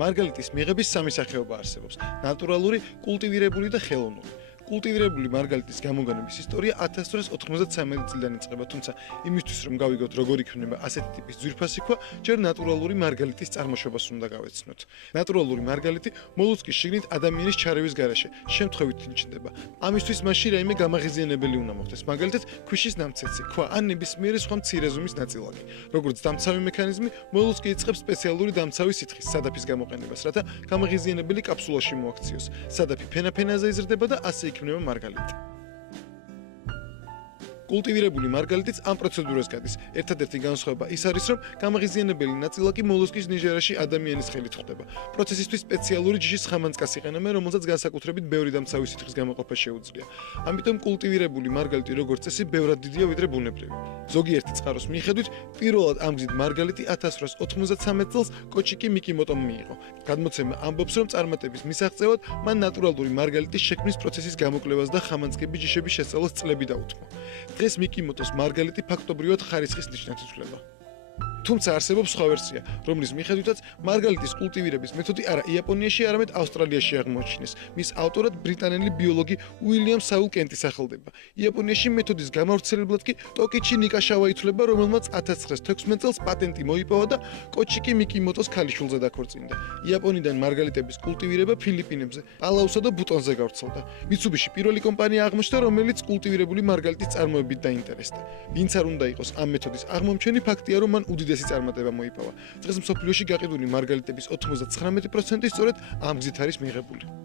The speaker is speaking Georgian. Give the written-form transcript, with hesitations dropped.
მარგალიტის მიღების სამი სახეობა არსებობს: ნატურალური, კულტივირებული და ხელოვნური. კულტივირებული მარგალიტის გამოგონების ისტორია 1893 წლიდან იწყება, თუმცა იმისთვის რომ გავიგოთ როგორ იქმნება ასეთი ტიპის ძვირფასი ქვა, ჯერ ნატურალური მარგალიტის წარმოშობას უნდა გავეცნოთ. ნატურალური მარგალიტი მოლუსკის შიგნით ადამიანის ჩარევის გარეშე შემთხვევით ნიშნდება. ამისთვის მასში რაიმე გამაღიზიანებელი უნდა მოხდეს, მაგალითად ქვიშის ნამცეცი, ქვა ან ნებისმიერი სხვა მცირე ზომის ნაწილაკი. როგორც დამცავი მექანიზმი, მოლუსკი იწყებს სპეციალური დამცავი სითხის სადაფის გამოყენებას, რათა გამაღიზიანებელი კაფსულაში მოაქციოს. სადაფი ფენა-ფენაზე იზრდება და ასე იქნება მარგალიტი. კულტივირებული მარგალიტიც ამ პროცედურას გადის. ერთადერთი განსხვავება ის არის, რომ გამაღიზიანებელი ნაწილაკი მოლუსკის ნიჟერაში ადამიანის ხელით ხდება. პროცესისთვის სპეციალური ჯიშის ხამანწკას იყენებენ, რომელსაც განსაკუთრებით ბევრი დამცავი სითხის გამოყოფა შეუძლია. ამიტომ კულტივირებული მარგალიტი როგორც წესი ბევრად დიდია ვიდრე ბუნებრივი. ზოგიერთი წყაროს მიხედვით, პირველად ამ გზით მარგალიტი 1893 წელს კოჩიკი მიკიმოტომ მიიღო. გადმოცემა ამბობს, რომ წარმატების მისაღწევად მან ნატურალური მარგალიტის შექმნის პროცესის გამოკვლევას და ხამანწკების ჯიშების შესწავლას წლები დაუთმო. დღეს მიკიმოტოს მარგალიტი ფაქტობრივად ხარისხის ნიშნად ითვლება. თუმცა არსებობს სხვა ვერსია, რომლის მიხედვითაც მარგალიტის კულტივირების მეთოდი არა იაპონიაში, არამედ ავსტრალიაში აღმოაჩინეს. მის ავტორად ბრიტანელი ბიოლოგი უილიამ საულ კენტი სახელდება. იაპონიაში მეთოდის გამავრცელებლად კი ტოკიჩი ნიკაშავა ითვლება, რომელმაც 1916 წელს პატენტი მოიპოვა და კოჩიკი მიკიმოტოს ქალიშვილზე დაქორწინდა. იაპონიდან მარგალიტების კულტივირება ფილიპინებზე, პალაუსა და ბუტონზე გავრცელდა. მიცუბიში პირველი კომპანია აღმოჩნდა, რომელიც კულტივირებული მარგალიტის წარმოებით დაინტერესდა. ვინც არ უნდა იყოს ამ მეთოდის აღმომჩენი, ფაქტია, რომ მან უდიდესი წარმატება მოიპოვა. დღეს მსოფლიოში გაყიდული მარგალიტების 99% სწორედ ამ გზით არის მიღებული.